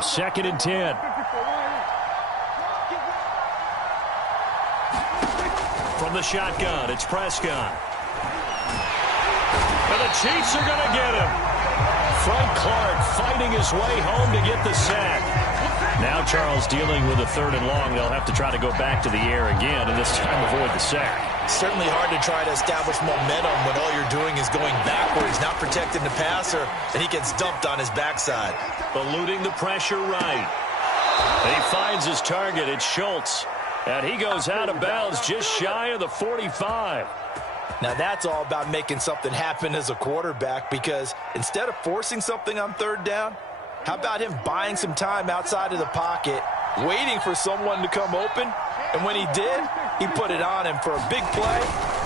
2nd and 10. From the shotgun, it's Prescott. And the Chiefs are going to get him. Frank Clark fighting his way home to get the sack. Now Charles dealing with a 3rd and long. They'll have to try to go back to the air again, and this time avoid the sack. Certainly hard to try to establish momentum when all you're doing is going backwards, not protecting the passer, and he gets dumped on his backside. Eluding the pressure right. And he finds his target. It's Schultz. And he goes out of bounds just shy of the 45. Now that's all about making something happen as a quarterback, because instead of forcing something on 3rd down, how about him buying some time outside of the pocket, waiting for someone to come open, and when he did, he put it on him for a big play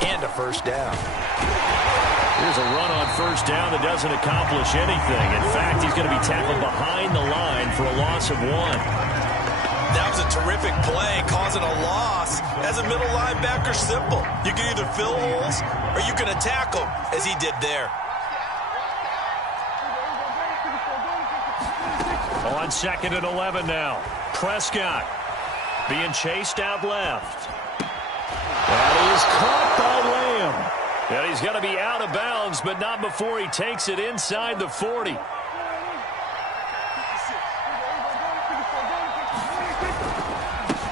and a 1st down. Here's a run on 1st down that doesn't accomplish anything. In fact, he's going to be tackled behind the line for a loss of 1. That was a terrific play, causing a loss. As a middle linebacker, simple. You can either fill holes or you can attack them, as he did there. On 2nd and 11 now. Prescott being chased out left. And he is caught by Lamb. And he's going to be out of bounds, but not before he takes it inside the 40.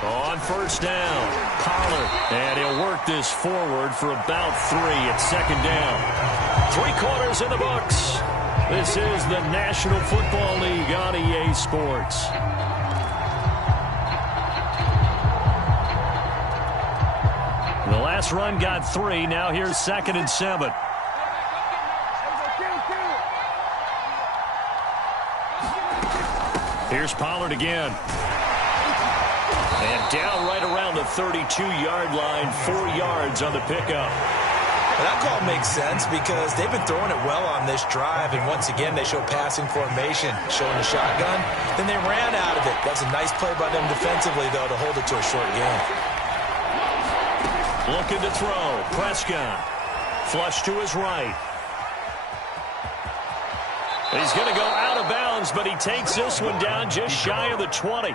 On 1st down, Pollard. And he'll work this forward for about 3 at 2nd down. 3 quarters in the books. This is the National Football League on EA Sports. The last run got 3. Now here's 2nd and 7. Here's Pollard again. And down right around the 32-yard line, 4 yards on the pickup. Well, that call makes sense because they've been throwing it well on this drive, and once again they show passing formation, showing the shotgun. Then they ran out of it. That's a nice play by them defensively, though, to hold it to a short game. Looking to throw. Prescott. Flush to his right. He's going to go out of bounds, but he takes this one down just shy of the 20.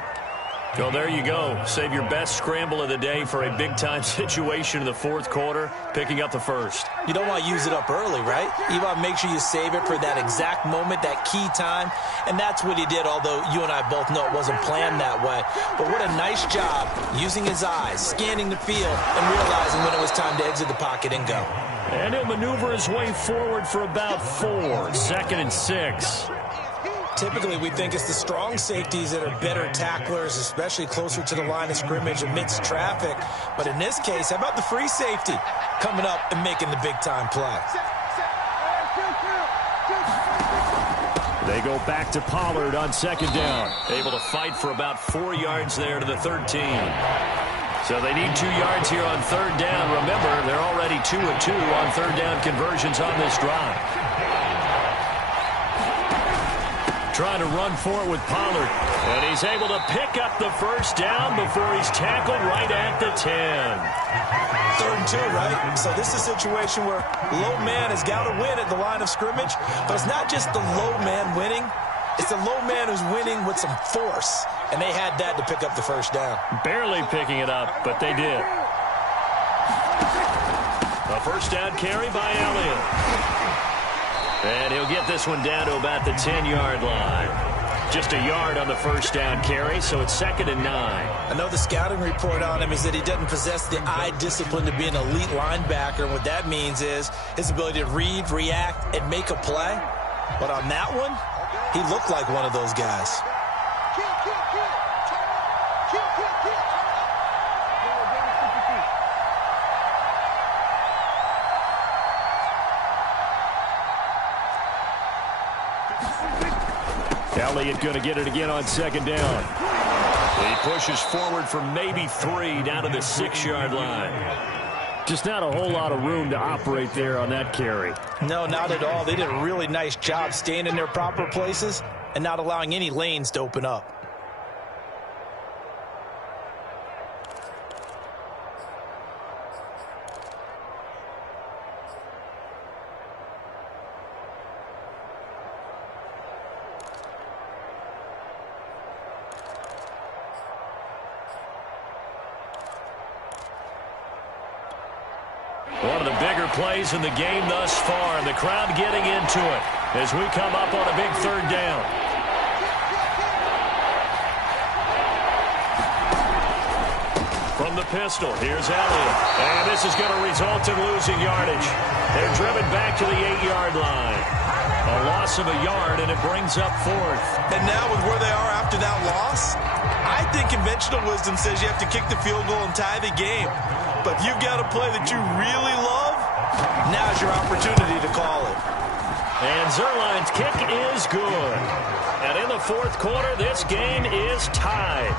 Well, there you go. Save your best scramble of the day for a big-time situation in the 4th quarter, picking up the 1st. You don't want to use it up early, right? You want to make sure you save it for that exact moment, that key time, and that's what he did, although you and I both know it wasn't planned that way. But what a nice job using his eyes, scanning the field, and realizing when it was time to exit the pocket and go. And he'll maneuver his way forward for about 4, 2nd and 6. Typically, we think it's the strong safeties that are better tacklers, especially closer to the line of scrimmage amidst traffic. But in this case, how about the free safety coming up and making the big-time play? They go back to Pollard on 2nd down. Able to fight for about 4 yards there to the 13. So they need 2 yards here on 3rd down. Remember, they're already 2 of 2 on 3rd down conversions on this drive. Trying to run for it with Pollard. And he's able to pick up the 1st down before he's tackled right at the 10. 3rd and 2, right? So this is a situation where low man has got to win at the line of scrimmage. But it's not just the low man winning. It's the low man who's winning with some force. And they had that to pick up the 1st down. Barely picking it up, but they did. A 1st down carry by Elliott. And he'll get this one down to about the 10-yard line. Just a yard on the 1st down carry, so it's 2nd and 9. I know the scouting report on him is that he doesn't possess the eye discipline to be an elite linebacker. And what that means is his ability to read, react, and make a play. But on that one, he looked like one of those guys. Elliott going to get it again on 2nd down. He pushes forward for maybe 3 down to the 6-yard line. Just not a whole lot of room to operate there on that carry. No, not at all. They did a really nice job staying in their proper places and not allowing any lanes to open up. plays in the game thus far, and the crowd getting into it as we come up on a big third down. From the pistol, here's Elliott. And this is going to result in losing yardage. They're driven back to the 8-yard line. A loss of a yard, and it brings up fourth. And now with where they are after that loss, I think conventional wisdom says you have to kick the field goal and tie the game. But if you've got a play that you really love, now's your opportunity to call it. And Zerline's kick is good. And in the fourth quarter, this game is tied.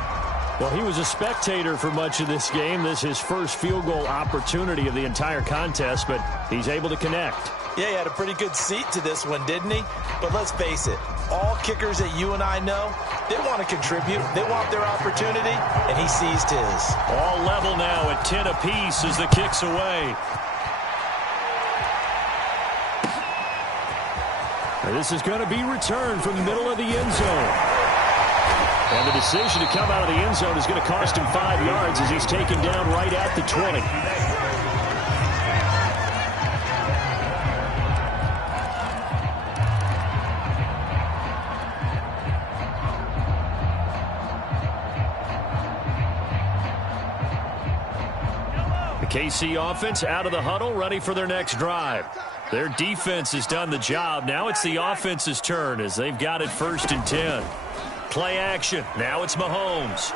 Well, he was a spectator for much of this game. This is his first field goal opportunity of the entire contest, but he's able to connect. Yeah, he had a pretty good seat to this one, didn't he? But let's face it, all kickers that you and I know, they want to contribute. They want their opportunity, and he seized his. All level now at 10 apiece as the kick's away. And this is going to be returned from the middle of the end zone. And the decision to come out of the end zone is going to cost him 5 yards as he's taken down right at the 20. The KC offense out of the huddle, ready for their next drive. Their defense has done the job. Now it's the offense's turn as they've got it 1st and 10. Play action. Now it's Mahomes.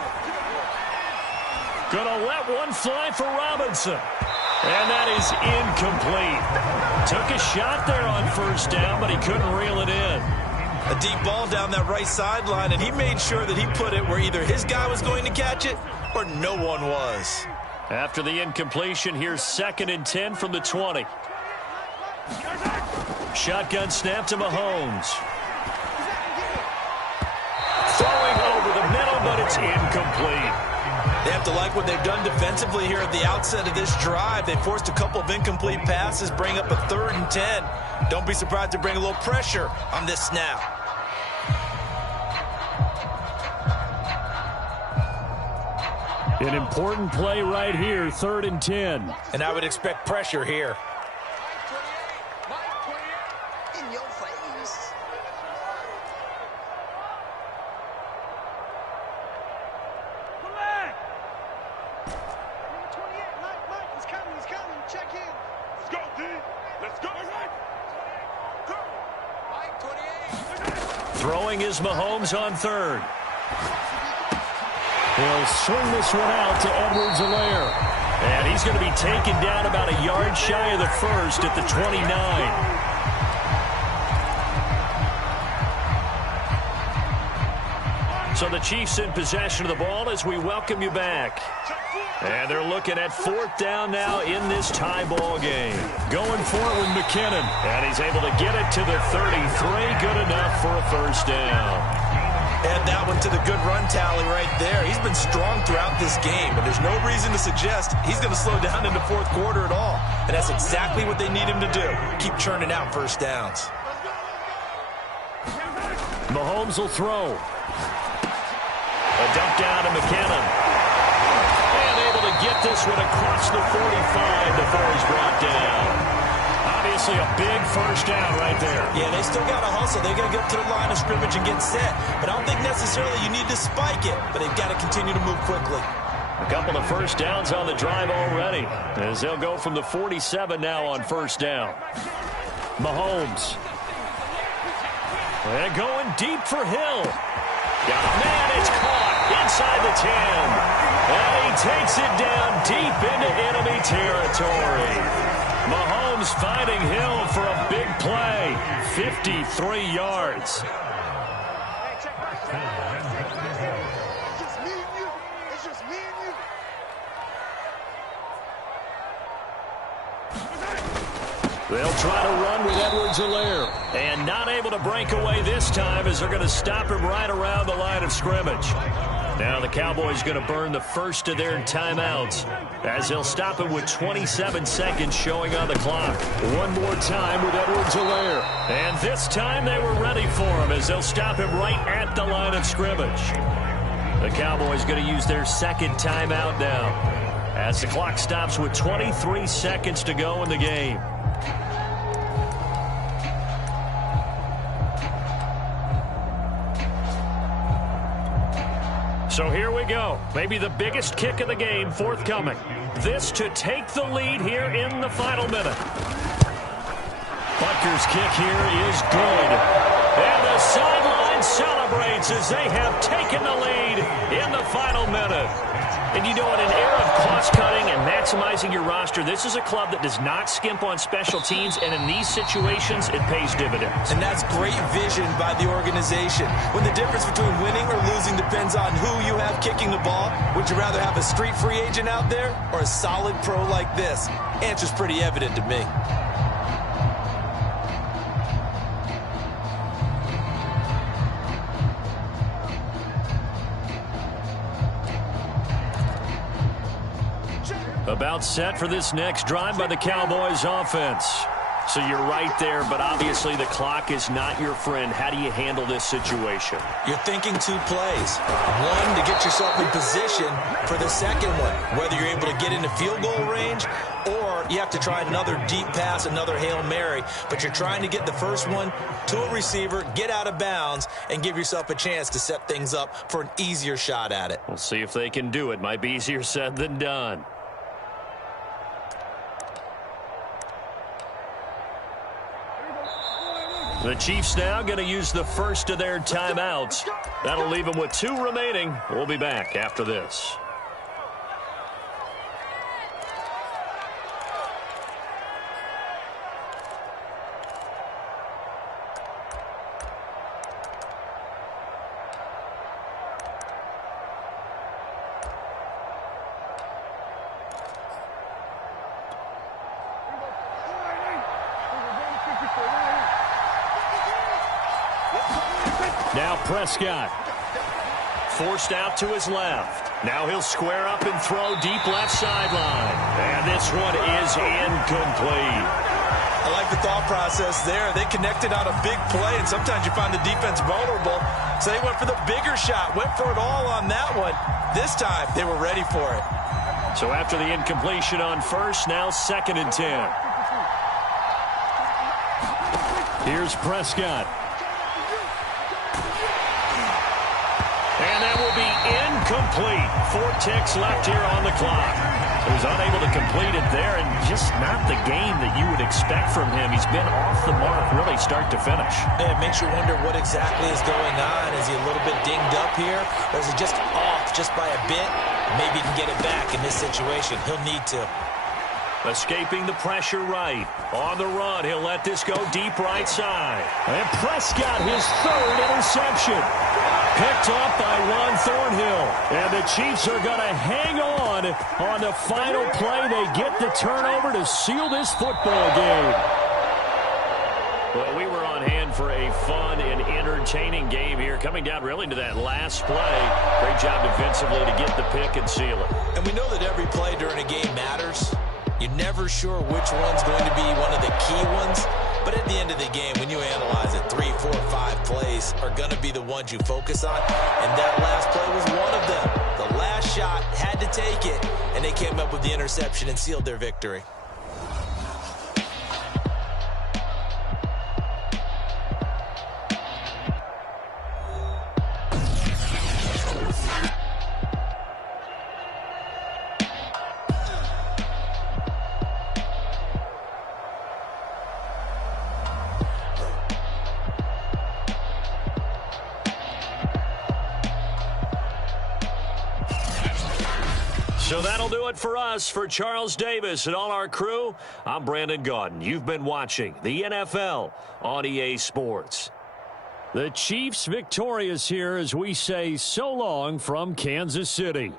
Gonna let one fly for Robinson. And that is incomplete. Took a shot there on 1st down, but he couldn't reel it in. A deep ball down that right sideline, and he made sure that he put it where either his guy was going to catch it or no one was. After the incompletion, here's 2nd and 10 from the 20. Shotgun snap to Mahomes. Throwing over the middle, but it's incomplete. They have to like what they've done defensively here at the outset of this drive. They forced a couple of incomplete passes, bring up a 3rd and 10. Don't be surprised to bring a little pressure on this snap. An important play right here, 3rd and 10. And I would expect pressure here. Throwing is Mahomes on 3rd. He'll swing this one out to Edwards-Helaire. And he's going to be taken down about a yard shy of the 1st at the 29. So the Chiefs in possession of the ball as we welcome you back. And they're looking at 4th down now in this tie ball game. Going for it with McKinnon. And he's able to get it to the 33. Good enough for a 1st down. Add that one to the good run tally right there. He's been strong throughout this game, but there's no reason to suggest he's going to slow down in the 4th quarter at all. And that's exactly what they need him to do. Keep churning out 1st downs. Mahomes will throw. A dump down to McKinnon. And able to get this one across the 45 before he's brought down. Obviously a big 1st down right there. Yeah, they still got to hustle. They got to get up to the line of scrimmage and get set. But I don't think necessarily you need to spike it, but they've got to continue to move quickly. A couple of 1st downs on the drive already as they'll go from the 47 now on 1st down. Mahomes. And going deep for Hill. Got a man, it's caught inside the 10. And he takes it down deep into enemy territory. Mahomes finding Hill for a big play. 53 yards. They'll try to run with Edwards-Helaire. And not able to break away this time as they're going to stop him right around the line of scrimmage. Now the Cowboys going to burn the first of their timeouts as they'll stop him with 27 seconds showing on the clock. One more time with Edwards-Helaire. And this time they were ready for him as they'll stop him right at the line of scrimmage. The Cowboys going to use their second timeout now as the clock stops with 23 seconds to go in the game. So here we go. Maybe the biggest kick of the game forthcoming. This to take the lead here in the final minute. Butker's kick here is good. And the sideline celebrates as they have taken the lead in the final minute. And you know, in an era of cost-cutting and maximizing your roster, this is a club that does not skimp on special teams, and in these situations, it pays dividends. And that's great vision by the organization. When the difference between winning or losing depends on who you have kicking the ball, would you rather have a street free agent out there or a solid pro like this? Answer's pretty evident to me. About set for this next drive by the Cowboys offense. So you're right there, but obviously the clock is not your friend. How do you handle this situation? You're thinking two plays. One, to get yourself in position for the second one, whether you're able to get into field goal range or you have to try another deep pass, another Hail Mary. But you're trying to get the first one to a receiver, get out of bounds, and give yourself a chance to set things up for an easier shot at it. We'll see if they can do it. Might be easier said than done. The Chiefs now going to use the first of their timeouts. That'll leave them with 2 remaining. We'll be back after this. Now Prescott. Forced out to his left. Now he'll square up and throw deep left sideline. And this one is incomplete. I like the thought process there. They connected on a big play, and sometimes you find the defense vulnerable. So they went for the bigger shot, went for it all on that one. This time, they were ready for it. So after the incompletion on first, now 2nd and 10. Here's Prescott. And that will be incomplete. 4 ticks left here on the clock. He was unable to complete it there, and just not the game that you would expect from him. He's been off the mark really start to finish. It makes you wonder what exactly is going on. Is he a little bit dinged up here, or is he just off just by a bit? Maybe he can get it back in this situation. He'll need to. Escaping the pressure right. On the run, he'll let this go deep right side. And Prescott, his 3rd interception. Picked up by Ron Thornhill. And the Chiefs are going to hang on the final play. They get the turnover to seal this football game. Well, we were on hand for a fun and entertaining game here. Coming down really to that last play. Great job defensively to get the pick and seal it. And we know that every play during a game matters. You're never sure which one's going to be one of the key ones. But at the end of the game, when you analyze it, 3, 4, 5 plays are going to be the ones you focus on. And that last play was one of them. The last shot had to take it, and they came up with the interception and sealed their victory. So that'll do it for us. For Charles Davis and all our crew, I'm Brandon Gaudin. You've been watching the NFL on EA Sports. The Chiefs victorious here as we say so long from Kansas City.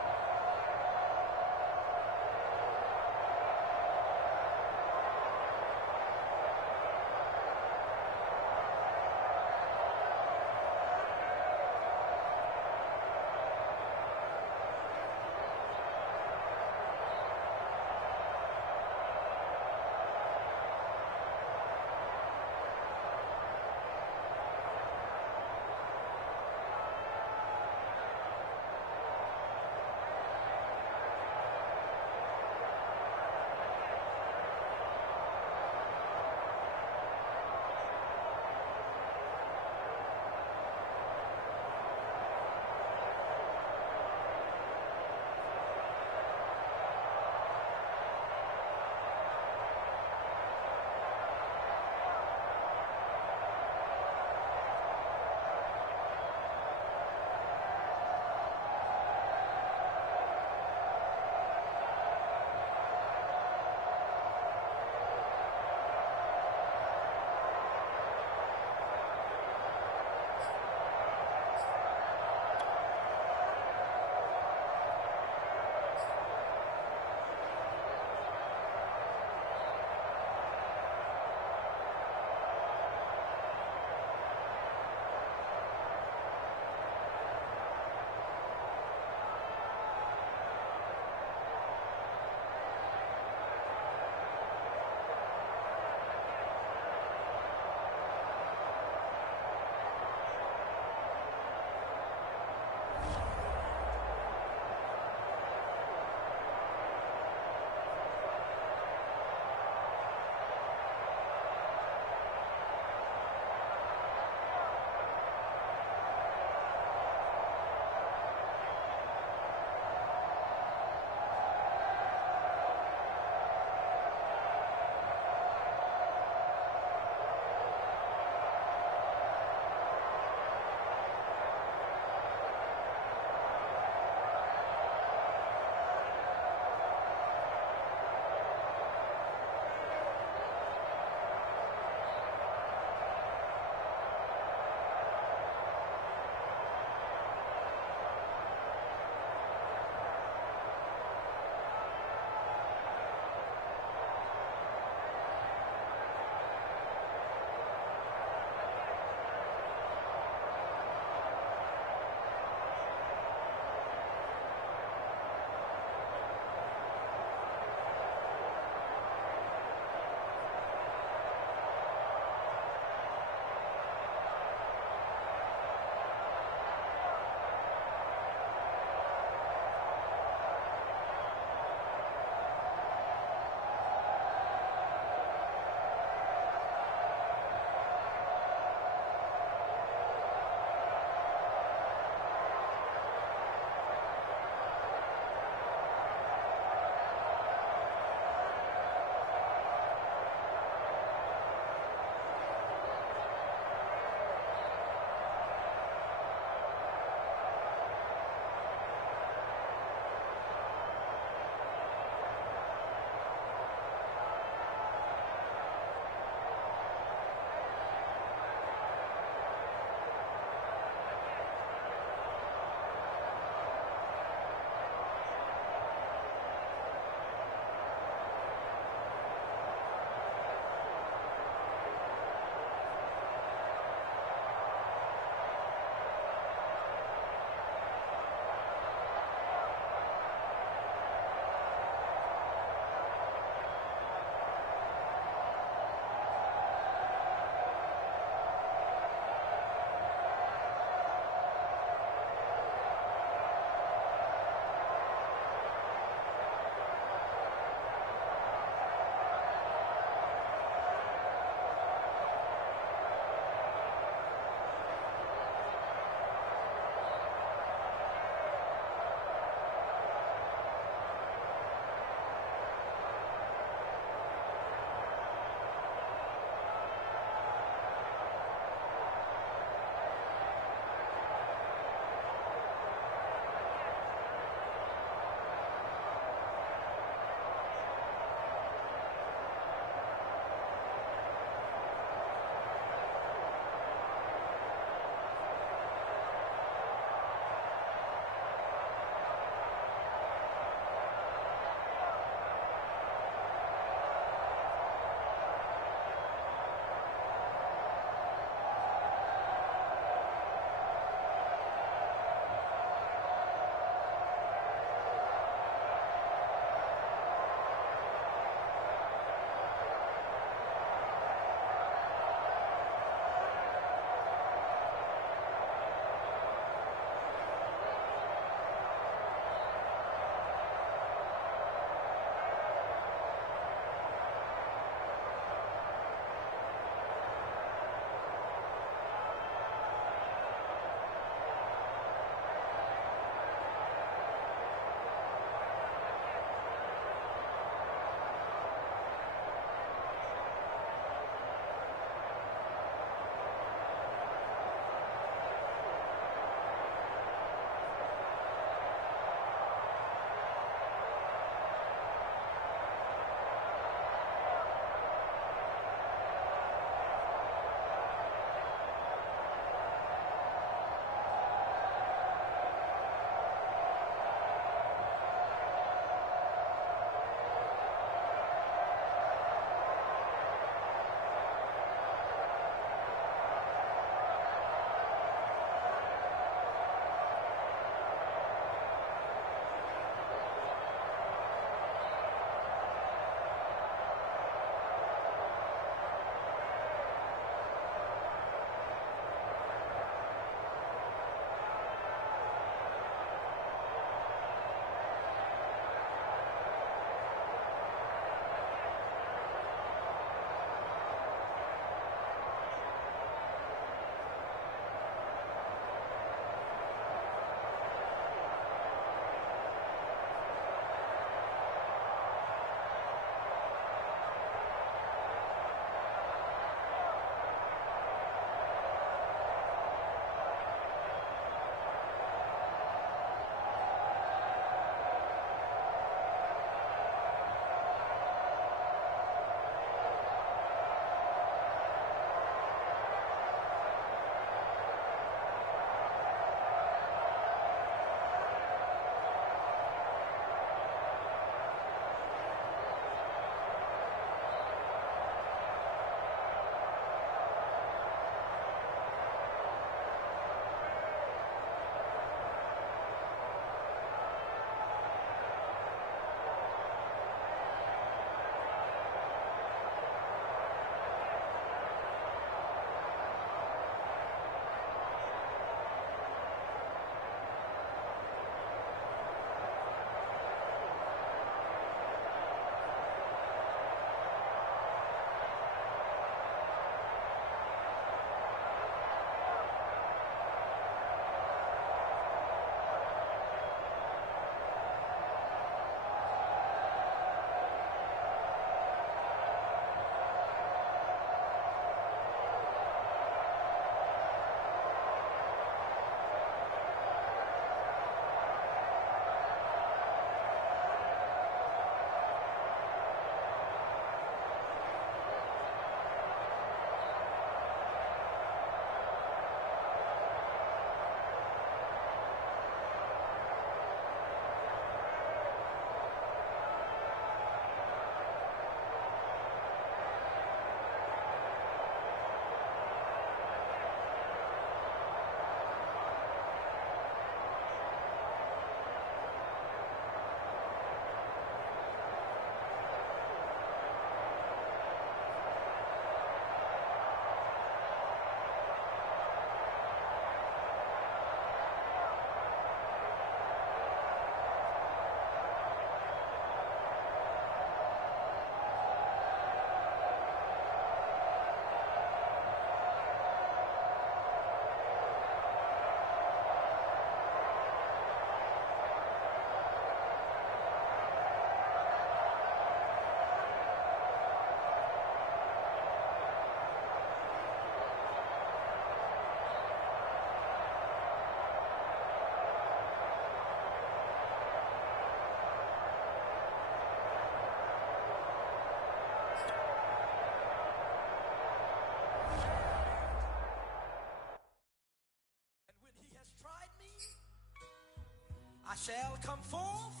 shall come forth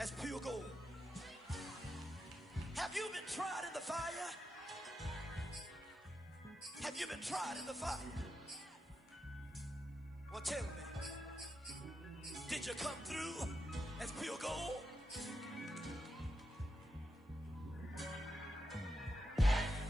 as pure gold. Have you been tried in the fire? Have you been tried in the fire? Well, tell me, did you come through as pure gold?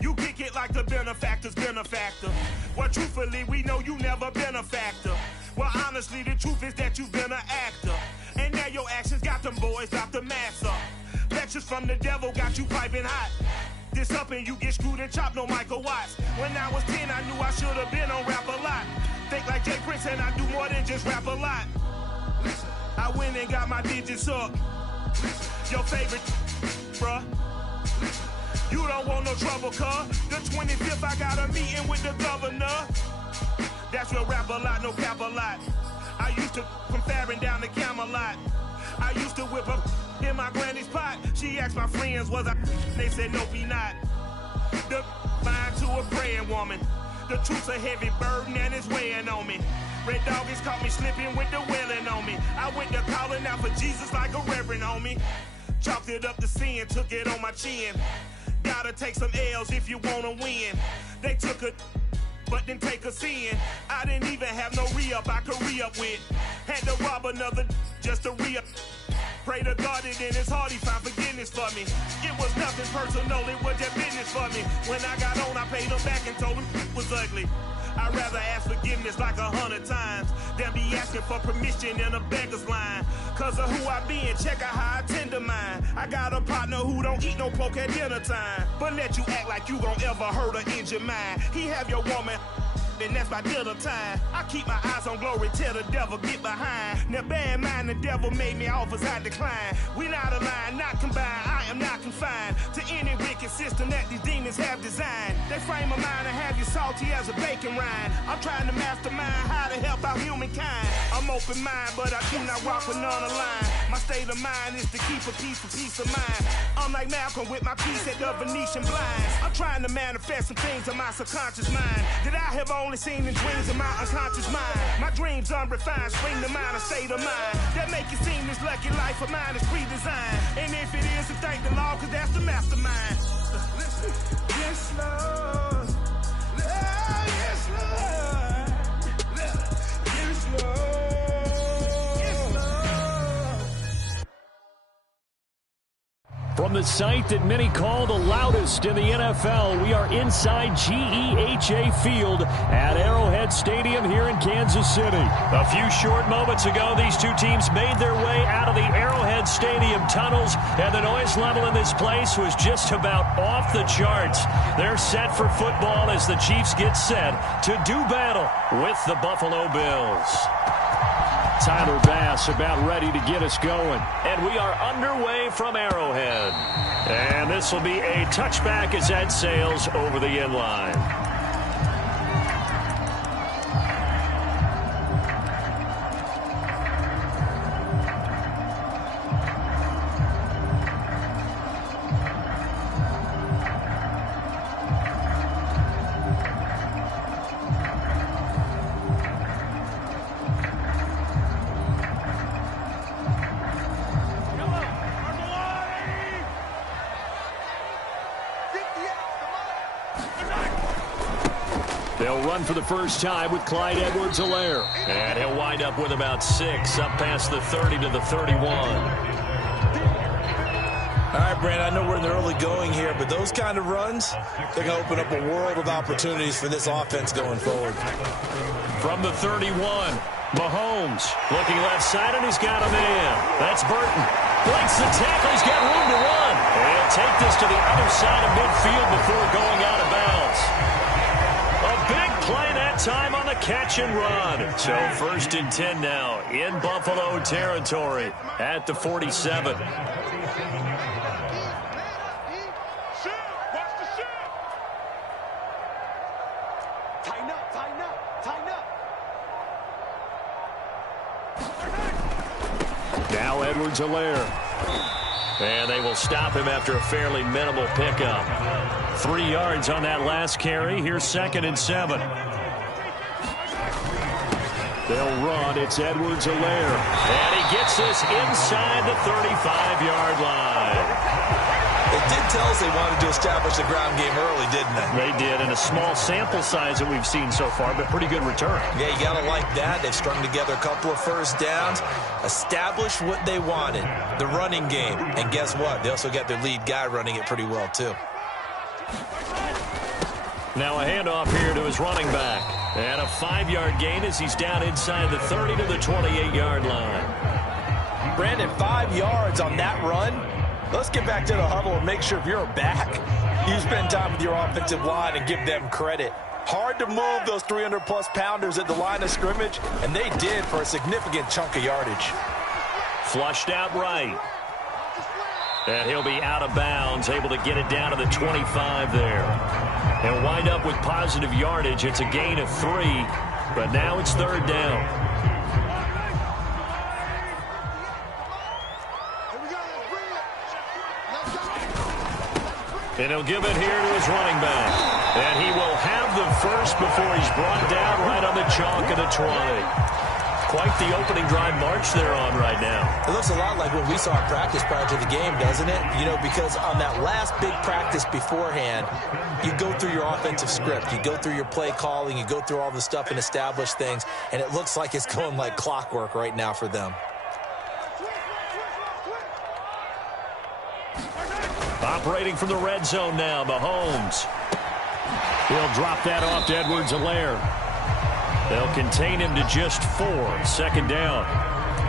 You kick it like the benefactor's benefactor. Well, truthfully, we know you never been a factor. Well, honestly, the truth is that you've been an actor. And now your actions got them boys drop the mask up. Lectures from the devil got you piping hot. This up and you get screwed and chopped, no Michael Watts. When I was 10, I knew I should have been on rap a lot. Think like Jay Prince and I do more than just rap a lot. I went and got my digits up. Your favorite, bruh. You don't want no trouble, cuz. The 25th, I got a meeting with the governor. That's real rap a lot, no cap a lot. I used to from Farron down to Camelot. I used to whip up in my granny's pot. She asked my friends, was I? They said, nope, he not. The mind to a praying woman. The truth's a heavy burden and it's weighing on me. Red Doggies caught me slipping with the wailing on me. I went to calling out for Jesus like a reverend homie. Chalked it up to sin, took it on my chin. Gotta take some L's if you wanna win. They took a but didn't take a sin. I didn't even have no re-up I could re-up with. Had to rob another just to re-up. Pray to God that in his heart he found forgiveness for me. It was nothing personal, it was just business for me. When I got on, I paid him back and told him it was ugly. I'd rather ask forgiveness like 100 times than be asking for permission in a beggar's line. Cause of who I be and check out how I tend to mine. I got a partner who don't eat no pork at dinner time, but let you act like you gon' ever hurt or injure mine. He have your woman, and that's my dinner time. I keep my eyes on glory till the devil get behind. Now bear in mind the devil made me offers I decline. We not aligned, not combined, I am not confined to any wicked system that these demons have designed. They frame a mind and have you salty as a bacon rind. I'm trying to mastermind how to help out humankind. I'm open mind, but I do not walk with none aligned. My state of mind is to keep a peace for peace of mind. I'm like Malcolm with my piece at the Venetian blinds. I'm trying to manifest some things in my subconscious mind that I have only seen in dreams of my unconscious mind. My dreams unrefined, spring to mind, a state of mind that make it seem this lucky life of mine is pre-designed. And if it is, then thank the Lord, cause that's the mastermind. Yes, Lord. Yes, Lord. Yes, Lord. From the site that many call the loudest in the NFL, we are inside GEHA Field at Arrowhead Stadium here in Kansas City. A few short moments ago, these two teams made their way out of the Arrowhead Stadium tunnels, and the noise level in this place was just about off the charts. They're set for football as the Chiefs get set to do battle with the Buffalo Bills. Tyler Bass about ready to get us going. And we are underway from Arrowhead. And this will be a touchback as that sails over the end line. They'll run for the first time with Clyde Edwards-Helaire. And he'll wind up with about 6, up past the 30 to the 31. All right, Brandon, I know we're in the early going here, but those kind of runs, they're going to open up a world of opportunities for this offense going forward. From the 31, Mahomes looking left side, and he's got a man. That's Burton. Breaks the tackle. He's got room to run. And he'll take this to the other side of midfield before going out of bounds. A big play that time on the catch and run. So 1st and 10 now in Buffalo territory at the 47. Now Edwards-Helaire. And they will stop him after a fairly minimal pickup. 3 yards on that last carry. Here's 2nd and 7. They'll run. It's Edwards-Helaire. And he gets this inside the 35-yard line. It did tell us they wanted to establish the ground game early, didn't they? They did, in a small sample size that we've seen so far, but pretty good return. Yeah, you got to like that. They've strung together a couple of first downs, established what they wanted, the running game. And guess what? They also got their lead guy running it pretty well, too. Now a handoff here to his running back. And a 5-yard gain as he's down inside the 30 to the 28-yard line. Brandon, 5 yards on that run. Let's get back to the huddle and make sure if you're back, you spend time with your offensive line and give them credit. Hard to move those 300-plus pounders at the line of scrimmage, and they did for a significant chunk of yardage. Flushed out right. And he'll be out of bounds, able to get it down to the 25 there. He'll wind up with positive yardage. It's a gain of 3, but now it's 3rd down. And he'll give it here to his running back. And he will have the first before he's brought down right on the chalk of the 20. Quite the opening drive march they're on right now. It looks a lot like what we saw in practice prior to the game, doesn't it? You know, because on that last big practice beforehand, you go through your offensive script. You go through your play calling. You go through all the stuff and establish things. And it looks like it's going like clockwork right now for them. Operating from the red zone now, Mahomes. He'll drop that off to Edwards-Helaire. They'll contain him to just 4, 2nd down.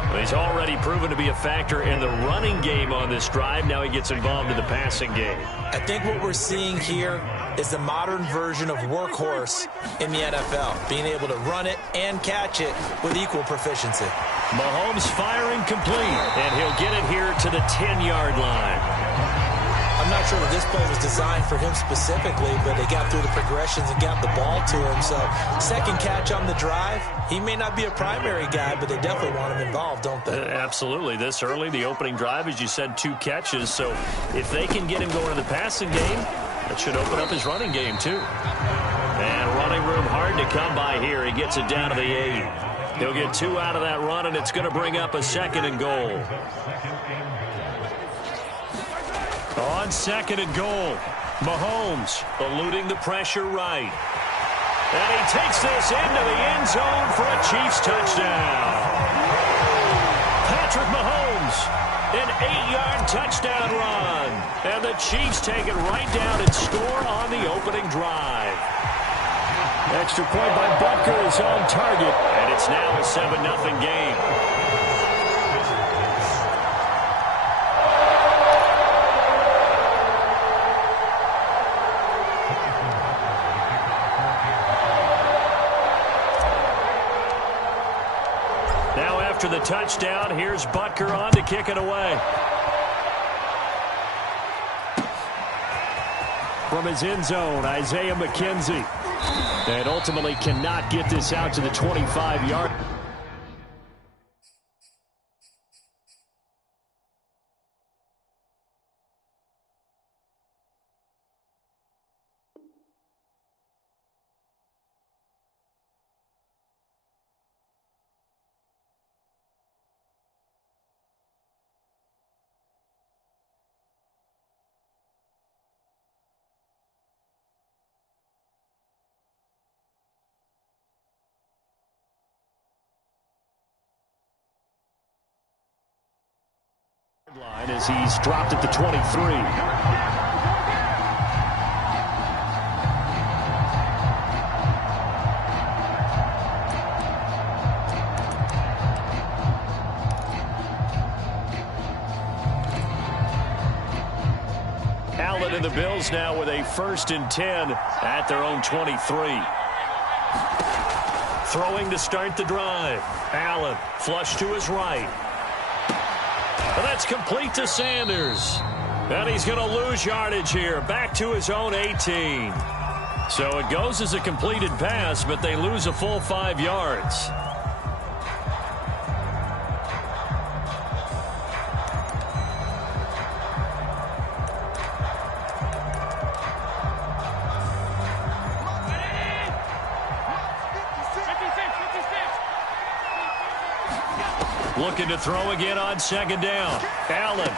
Well, he's already proven to be a factor in the running game on this drive. Now he gets involved in the passing game. I think what we're seeing here is the modern version of workhorse in the NFL, being able to run it and catch it with equal proficiency. Mahomes firing complete, and he'll get it here to the 10-yard line. I'm not sure that this play was designed for him specifically, but they got through the progressions and got the ball to him. So, second catch on the drive. He may not be a primary guy, but they definitely want him involved, don't they? Absolutely. This early, the opening drive, as you said, 2 catches. So, if they can get him going in the passing game, that should open up his running game, too. And running room hard to come by here. He gets it down to the 8. He'll get 2 out of that run, and it's going to bring up a 2nd and goal. On 2nd and goal, Mahomes eluding the pressure right. And he takes this into the end zone for a Chiefs touchdown. Patrick Mahomes, an 8-yard touchdown run. And the Chiefs take it right down and score on the opening drive. Extra point by Butker is on target, and it's now a 7-0 game. After the touchdown, here's Butker on to kick it away. From his end zone, Isaiah McKenzie. And ultimately cannot get this out to the 25-yard. Line as he's dropped at the 23. Allen and the Bills now with a 1st and 10 at their own 23. Throwing to start the drive. Allen flush to his right. And that's complete to Sanders. And he's going to lose yardage here. Back to his own 18. So it goes as a completed pass, but they lose a full 5 yards. Looking to throw again on second down. Allen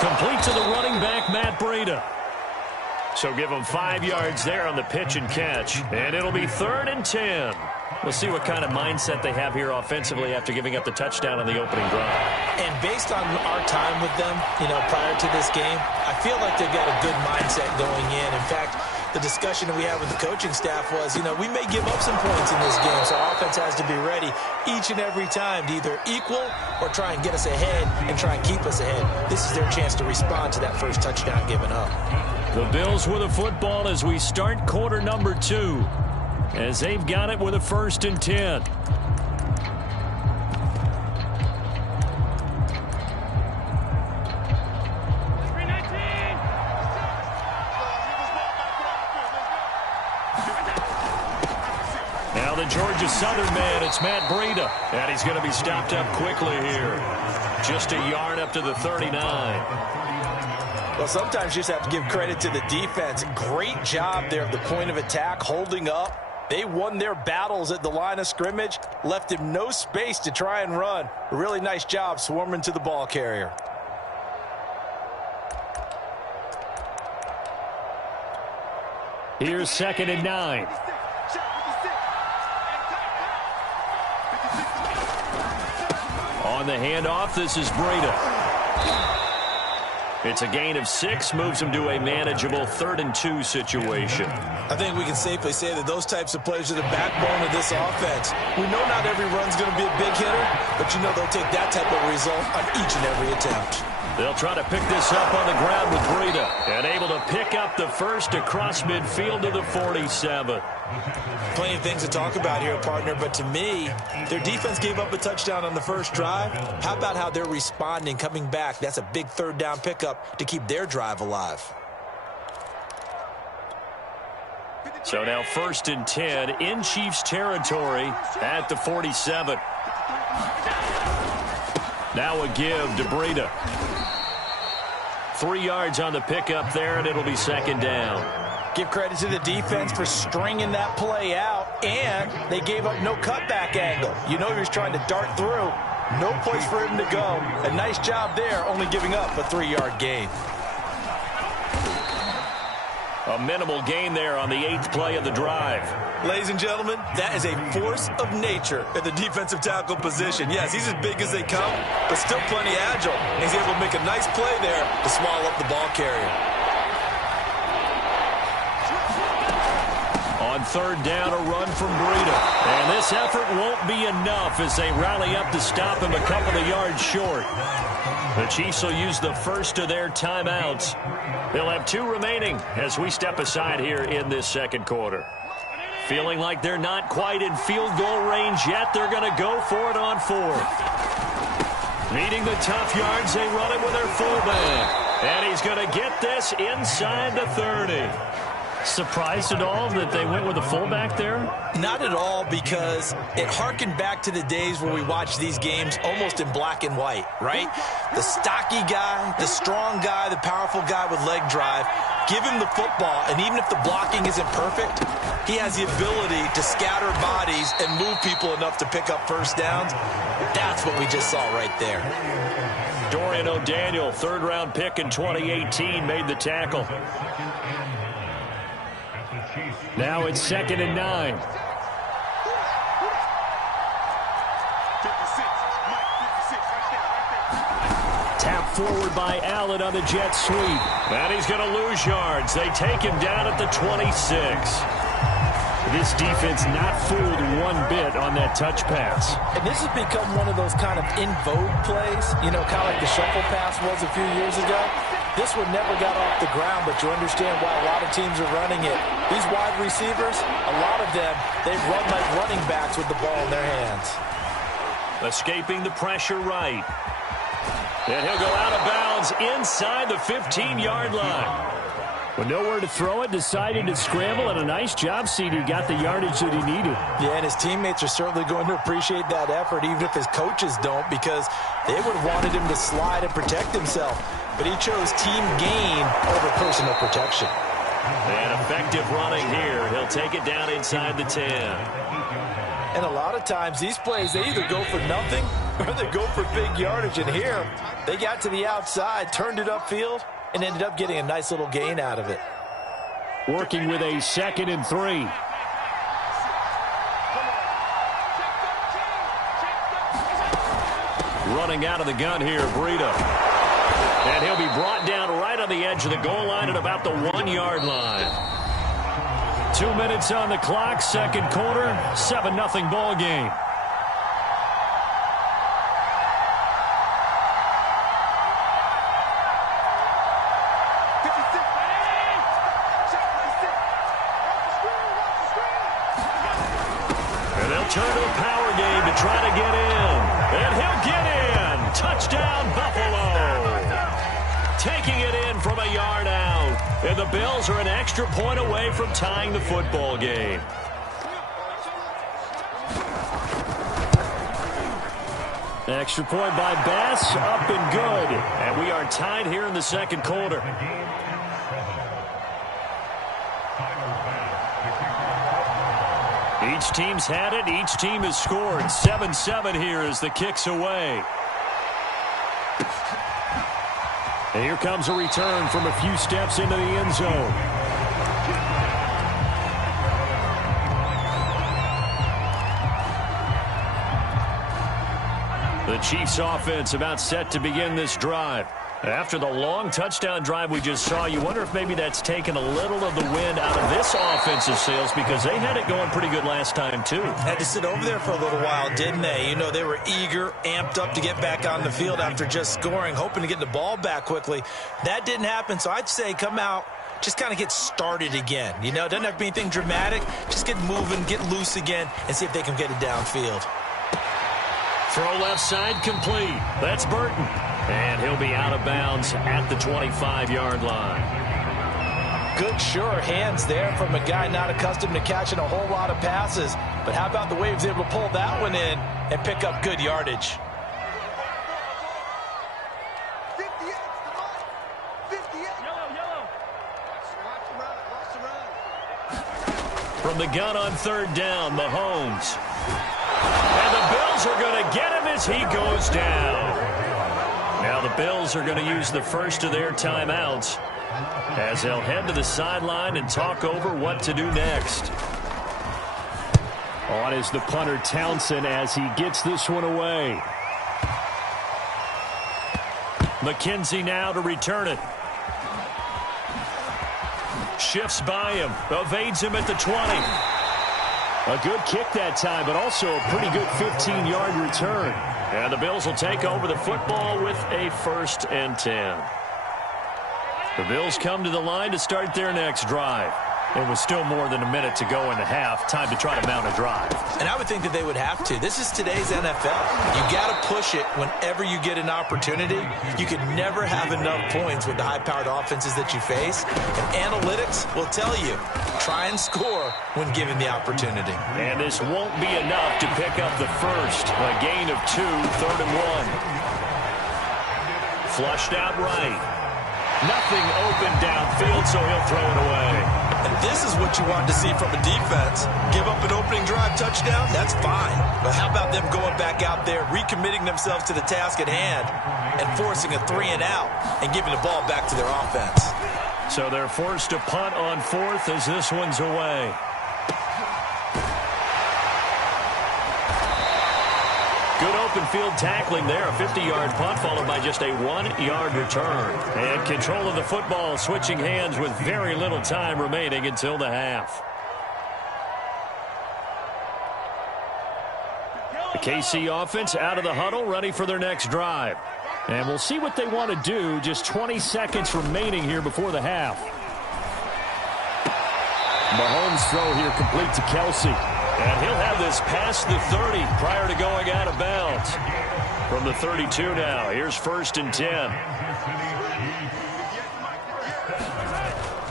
complete to the running back, Matt Breida. So give them 5 yards there on the pitch and catch. And it'll be 3rd and 10. We'll see what kind of mindset they have here offensively after giving up the touchdown on the opening drive. And based on our time with them, prior to this game, I feel like they've got a good mindset going in. In fact, the discussion that we had with the coaching staff was, we may give up some points in this game, so our offense has to be ready each and every time to either equal or try and get us ahead and try and keep us ahead. This is their chance to respond to that first touchdown given up. The Bills with the football as we start quarter number 2, as they've got it with a 1st and 10. Now the Georgia Southern man, it's Matt Breida, and he's going to be stopped up quickly here. Just a yard up to the 39. Well, sometimes you just have to give credit to the defense. Great job there at the point of attack, holding up. They won their battles at the line of scrimmage, left him no space to try and run. A really nice job swarming to the ball carrier. Here's 2nd and 9. On the handoff, this is Breida. It's a gain of 6, moves him to a manageable 3rd and 2 situation. I think we can safely say that those types of plays are the backbone of this offense. We know not every run's going to be a big hitter, but they'll take that type of result on each and every attempt. They'll try to pick this up on the ground with Breida, and able to pick up the first across midfield to the 47. Plenty of things to talk about here, partner, but to me, their defense gave up a touchdown on the first drive. How about how they're responding, coming back? That's a big 3rd down pickup to keep their drive alive. So now 1st and 10 in Chiefs territory at the 47. Now a give to Breida. 3 yards on the pickup there, and it'll be 2nd down. Give credit to the defense for stringing that play out, and they gave up no cutback angle. He was trying to dart through. No place for him to go. A nice job there, only giving up a 3-yard gain. A minimal gain there on the 8th play of the drive. Ladies and gentlemen, that is a force of nature at the defensive tackle position. Yes, he's as big as they come, but still plenty agile. He's able to make a nice play there to swallow up the ball carrier. On 3rd down, a run from Breida. And this effort won't be enough as they rally up to stop him a couple of yards short. The Chiefs will use the first of their timeouts. They'll have 2 remaining as we step aside here in this 2nd quarter. Feeling like they're not quite in field goal range yet, they're going to go for it on 4th. Needing the tough yards, they run it with their fullback. And he's going to get this inside the 30. Surprised at all that they went with a fullback there? Not at all, because it harkened back to the days where we watched these games almost in black and white, right? The stocky guy, the strong guy, the powerful guy with leg drive. Give him the football, and even if the blocking isn't perfect, he has the ability to scatter bodies and move people enough to pick up first downs. That's what we just saw right there. Dorian O'Daniel, 3rd-round pick in 2018, made the tackle. Now it's 2nd and 9. Tap forward by Allen on the jet sweep. And he's going to lose yards. They take him down at the 26. This defense not fooled one bit on that touch pass. And this has become one of those kind of in vogue plays, kind of like the shuffle pass was a few years ago. This one never got off the ground, but you understand why a lot of teams are running it. These wide receivers, a lot of them, they run like running backs with the ball in their hands. Escaping the pressure right. And he'll go out of bounds inside the 15-yard line. With nowhere to throw it, decided to scramble, and a nice job, CD. Got the yardage that he needed. Yeah, and his teammates are certainly going to appreciate that effort, even if his coaches don't, because they would have wanted him to slide and protect himself. But he chose team gain over personal protection. And effective running here. He'll take it down inside the 10. And a lot of times, these plays, they either go for nothing or they go for big yardage. And here, they got to the outside, turned it upfield, and ended up getting a nice little gain out of it. Working with a 2nd and 3. Running out of the gun here, Breida. And he'll be brought down right on the edge of the goal line at about the 1-yard line. 2 minutes on the clock, second quarter, 7-0 ball game. And they'll turn to a power game to try to get in. And he'll get in. Touchdown, Buffalo. Taking it in from a yard out. And the Bills are an extra point away from tying the football game. Extra point by Bass, up and good. And we are tied here in the second quarter. Each team's had it. Each team has scored. 7-7 here as the kick's away. And here comes a return from a few steps into the end zone. The Chiefs offense about set to begin this drive. After the long touchdown drive we just saw, you wonder if maybe that's taken a little of the wind out of this offensive sails, because they had it going pretty good last time too. Had to sit over there for a little while, didn't they? You know, they were eager, amped up to get back on the field after just scoring, hoping to get the ball back quickly. That didn't happen, so I'd say come out, just kind of get started again. You know, it doesn't have to be anything dramatic. Just get moving, get loose again, and see if they can get it downfield. Throw left side complete. That's Burton. And he'll be out of bounds at the 25-yard line. Good, sure hands there from a guy not accustomed to catching a whole lot of passes. But how about the way he was able to pull that one in and pick up good yardage? 58, yellow. From the gun on third down, Mahomes. And the Bills are going to get him as he goes down. Now the Bills are going to use the first of their timeouts as they'll head to the sideline and talk over what to do next. On is the punter, Townsend, as he gets this one away. McKenzie now to return it. Shifts by him, evades him at the 20. A good kick that time, but also a pretty good 15-yard return. And the Bills will take over the football with a 1st and 10. The Bills come to the line to start their next drive. It was still more than a minute to go in the half. Time to try to mount a drive. And I would think that they would have to. This is today's NFL. You got to push it whenever you get an opportunity. You can never have enough points with the high-powered offenses that you face. And analytics will tell you, try and score when given the opportunity. And this won't be enough to pick up the first. A gain of 2, 3rd and 1. Flushed out right. Nothing open downfield, so he'll throw it away. And this is what you want to see from a defense. Give up an opening drive touchdown, that's fine. But how about them going back out there, recommitting themselves to the task at hand, and forcing a 3-and-out and giving the ball back to their offense. So they're forced to punt on 4th as this one's away. Good open field tackling there. A 50-yard punt followed by just a 1-yard return. And control of the football switching hands with very little time remaining until the half. The KC offense out of the huddle, ready for their next drive. And we'll see what they want to do. Just 20 seconds remaining here before the half. Mahomes' throw here complete to Kelsey. And he'll have this past the 30 prior to going out of bounds. From the 32 now, here's 1st and 10.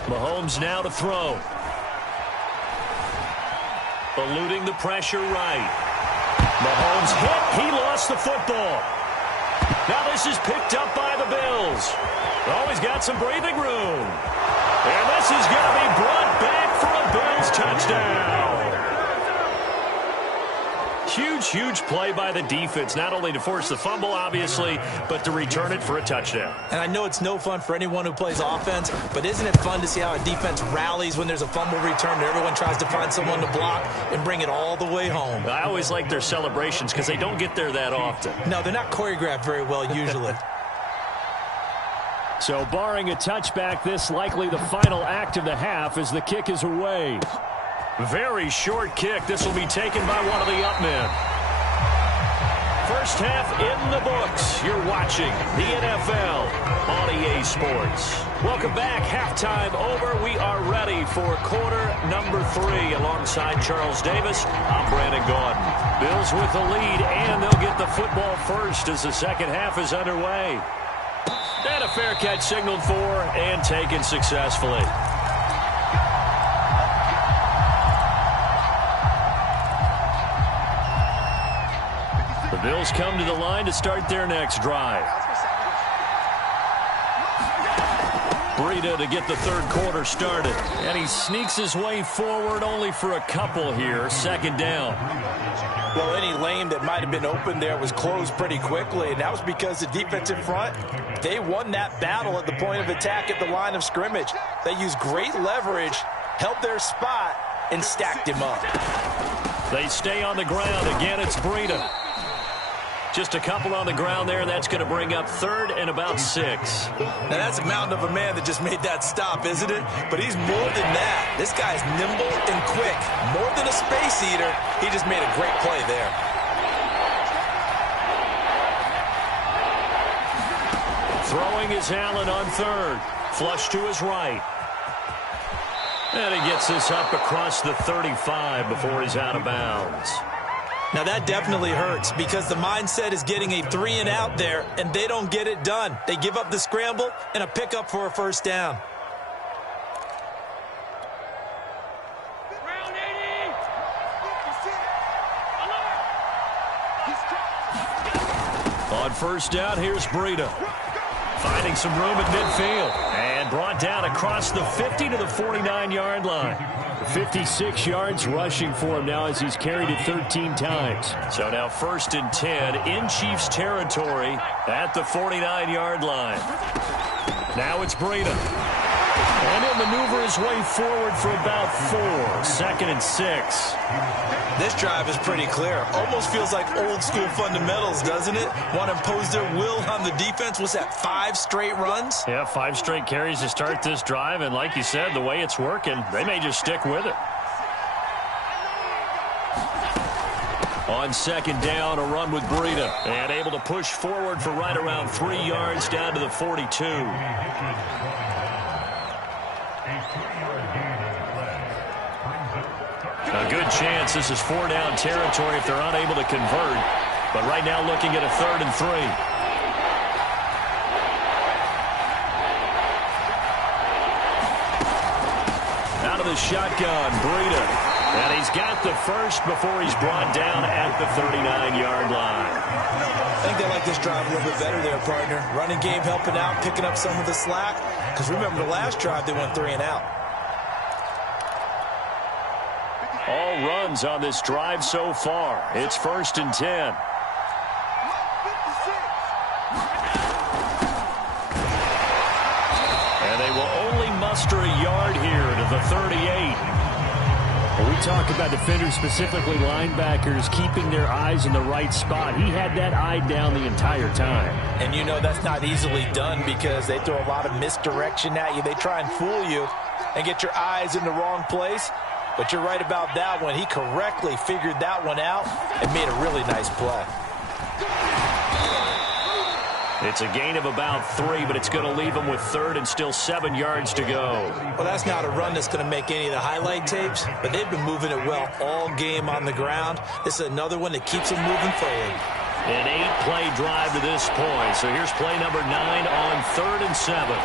Mahomes now to throw. Eluding the pressure right. Mahomes hit. He lost the football. Now this is picked up by the Bills. Oh, he's got some breathing room. And this is going to be brought back for a Bills touchdown. Huge play by the defense, not only to force the fumble, obviously, but to return it for a touchdown. And I know it's no fun for anyone who plays offense, but isn't it fun to see how a defense rallies when there's a fumble return and everyone tries to find someone to block and bring it all the way home? I always like their celebrations because they don't get there that often. No, they're not choreographed very well usually. So barring a touchback, this likely the final act of the half as the kick is away. Very short kick. This will be taken by one of the up men. First half in the books. You're watching the NFL on EA Sports. Welcome back. Halftime over. We are ready for quarter number 3. Alongside Charles Davis, I'm Brandon Gaudin. Bills with the lead, and they'll get the football first as the second half is underway. And a fair catch signaled for and taken successfully. The Bills come to the line to start their next drive. Breida to get the third quarter started. And he sneaks his way forward only for a couple here. Second down. Well, any lane that might have been open there was closed pretty quickly, and that was because the defense in front, they won that battle at the point of attack at the line of scrimmage. They used great leverage, held their spot, and stacked him up. They stay on the ground. Again, it's Breida. Just a couple on the ground there, and that's going to bring up third and about 6. Now, that's a mountain of a man that just made that stop, isn't it? But he's more than that. This guy's nimble and quick. More than a space eater, he just made a great play there. Throwing is Allen on third. Flush to his right. And he gets this up across the 35 before he's out of bounds. Now, that definitely hurts because the mindset is getting a 3 and out there, and they don't get it done. They give up the scramble and a pickup for a first down. On first down, here's Breida. Finding some room at midfield. And brought down across the 50 to the 49-yard line. 56 yards rushing for him now as he's carried it 13 times. So now first and 10 in Chiefs territory at the 49-yard line. Now it's Breida. And he'll maneuver his way forward for about 4. Second and 6. This drive is pretty clear. Almost feels like old school fundamentals, doesn't it? Want to impose their will on the defense. Was that 5 straight runs? Yeah, 5 straight carries to start this drive. And like you said, the way it's working, they may just stick with it. On second down, a run with Breida. And able to push forward for right around 3 yards down to the 42. A good chance this is 4-down territory if they're unable to convert. But right now looking at a 3rd and 3. Out of the shotgun, Breida. And he's got the first before he's brought down at the 39-yard line. I think they like this drive a little bit better there, partner. Running game helping out, picking up some of the slack. Because remember, the last drive they went 3 and out. All runs on this drive so far. It's first and 10. And they will only muster a yard here to the 38. When we talk about defenders, specifically linebackers, keeping their eyes in the right spot. He had that eye down the entire time. And you know that's not easily done because they throw a lot of misdirection at you. They try and fool you and get your eyes in the wrong place. But you're right about that one. He correctly figured that one out and made a really nice play. It's a gain of about 3, but it's going to leave him with 3rd and still 7 yards to go. Well, that's not a run that's going to make any of the highlight tapes, but they've been moving it well all game on the ground. This is another one that keeps them moving forward. An 8-play drive to this point. So here's play number 9 on 3rd and 7.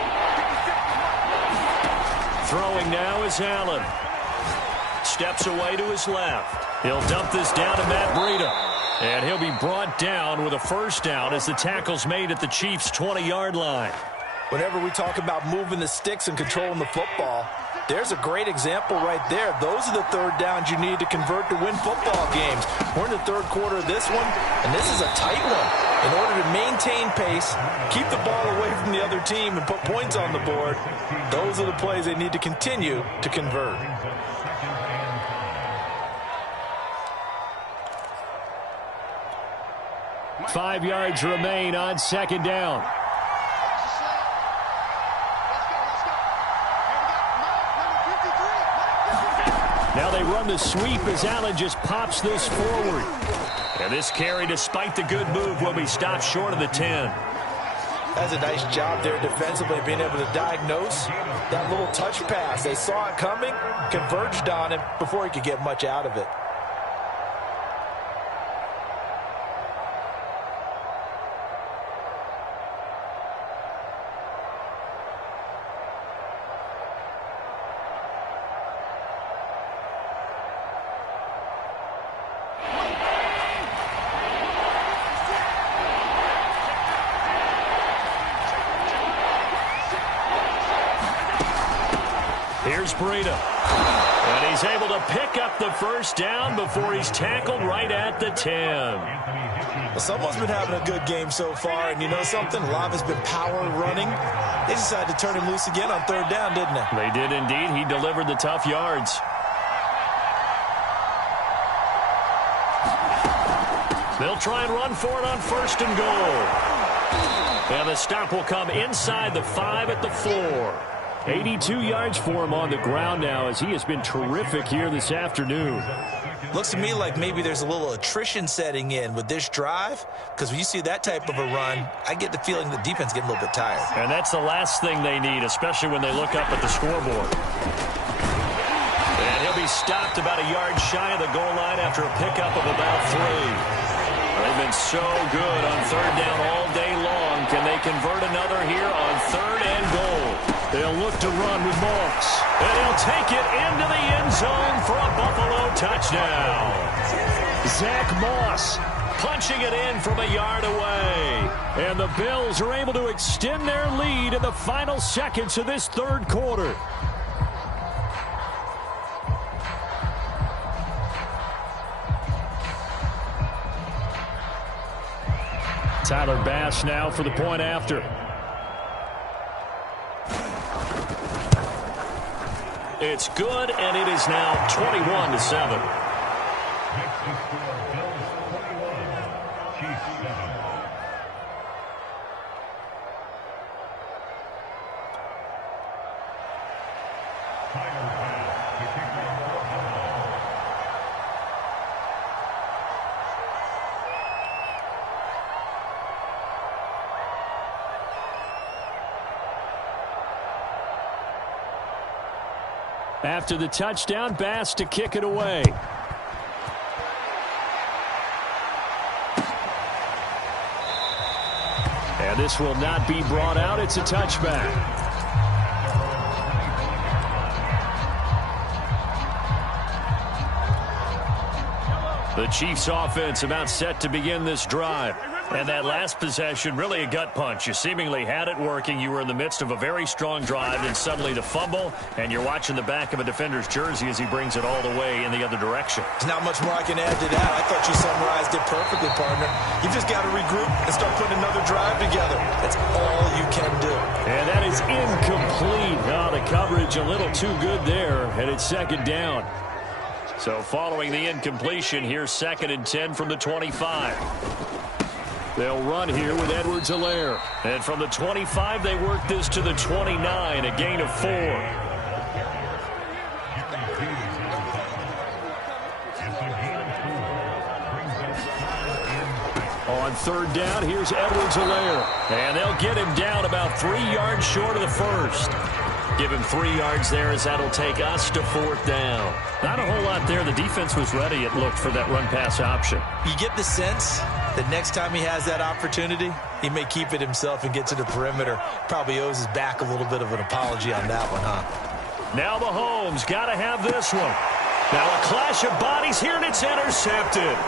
Throwing now is Allen. Steps away to his left. He'll dump this down to Matt Breida. And he'll be brought down with a first down as the tackle's made at the Chiefs' 20-yard line. Whenever we talk about moving the sticks and controlling the football, There's a great example right there. Those are the third downs you need to convert to win football games. We're in the third quarter of this one, and this is a tight one. In order to maintain pace, keep the ball away from the other team, and put points on the board, those are the plays they need to continue to convert. Five yards remain on second down. Now they run the sweep as Allen just pops this forward. And this carry, despite the good move, will be stopped short of the 10. That's a nice job there defensively, being able to diagnose that little touch pass. They saw it coming, converged on him before he could get much out of it. Here's Breida. And he's able to pick up the first down before he's tackled right at the 10. Well, someone's been having a good game so far, and you know something? A lot of it's been power running. They decided to turn him loose again on third down, didn't they? They did indeed. He delivered the tough yards. They'll try and run for it on first and goal. And the stop will come inside the 5 at the 4. 82 yards for him on the ground now, as he has been terrific here this afternoon. Looks to me like maybe there's a little attrition setting in with this drive, because when you see that type of a run, I get the feeling the defense getting a little bit tired. And that's the last thing they need, especially when they look up at the scoreboard. And he'll be stopped about a yard shy of the goal line after a pickup of about 3. They've been so good on third down all day long. Can they convert another here on third and goal? They'll look to run with Moss. And he'll take it into the end zone for a Buffalo touchdown. Zach Moss punching it in from a yard away. And the Bills are able to extend their lead in the final seconds of this third quarter. Tyler Bass now for the point after. It's good, and it is now 21-7. After the touchdown, Bass to kick it away. And this will not be brought out. It's a touchback. The Chiefs offense about set to begin this drive. And that last possession, really a gut punch. You seemingly had it working. You were in the midst of a very strong drive, and suddenly the fumble, and you're watching the back of a defender's jersey as he brings it all the way in the other direction. There's not much more I can add to that. I thought you summarized it perfectly, partner. You just got to regroup and start putting another drive together. That's all you can do. And that is incomplete. Oh, the coverage a little too good there, and it's second down. So following the incompletion, here's 2nd and 10 from the 25. They'll run here with Edwards-Helaire. And from the 25, they work this to the 29, a gain of 4. On third down, here's Edwards-Helaire. And they'll get him down about 3 yards short of the first. Give him 3 yards there, as that'll take us to 4th down. Not a whole lot there. The defense was ready, it looked, for that run-pass option. You get the sense that next time he has that opportunity, he may keep it himself and get to the perimeter. Probably owes his back a little bit of an apology on that one, huh? Now Mahomes got to have this one. Now a clash of bodies here, and it's intercepted.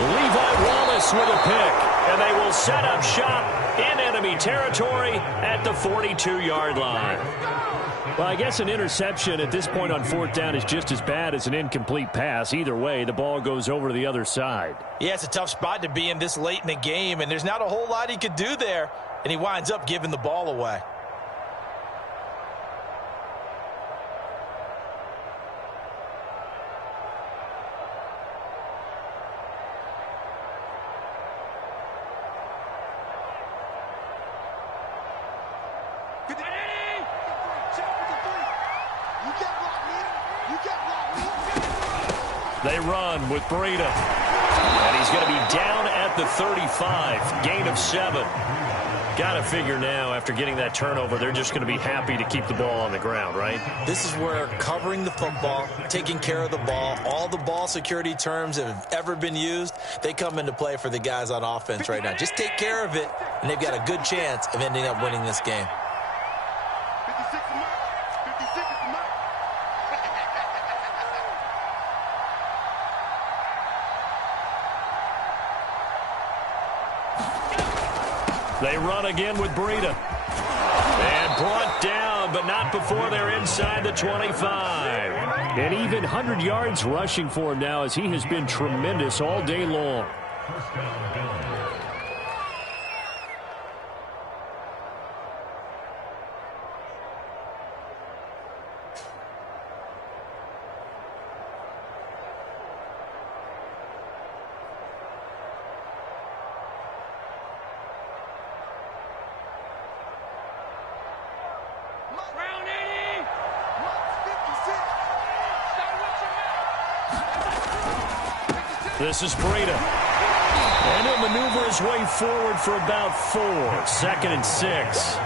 Levi Wallace with a pick, and they will set up shop in enemy territory at the 42-yard line. Well, I guess an interception at this point on fourth down is just as bad as an incomplete pass. Either way, the ball goes over to the other side. Yeah, it's a tough spot to be in this late in the game, and there's not a whole lot he could do there, and he winds up giving the ball away. They run with Breida. And he's going to be down at the 35. Gain of 7. Got to figure now, after getting that turnover, they're just going to be happy to keep the ball on the ground, right? This is where covering the football, taking care of the ball, all the ball security terms that have ever been used, they come into play for the guys on offense right now. Just take care of it, and they've got a good chance of ending up winning this game. They run again with Breida. And brought down, but not before they're inside the 25. And even 100 yards rushing for him now, as he has been tremendous all day long. This is Breida. And he'll maneuver his way forward for about 4. 2nd and 6.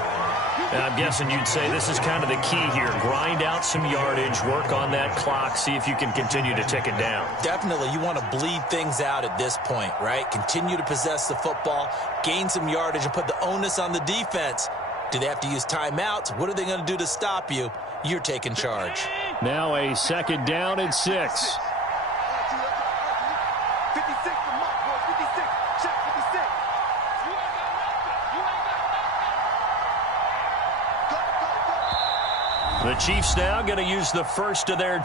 And I'm guessing you'd say this is kind of the key here. Grind out some yardage, work on that clock, see if you can continue to tick it down. Definitely, you want to bleed things out at this point, right? Continue to possess the football, gain some yardage, and put the onus on the defense. Do they have to use timeouts? What are they going to do to stop you? You're taking charge. Now a 2nd down and 6. The Chiefs now going to use the first of their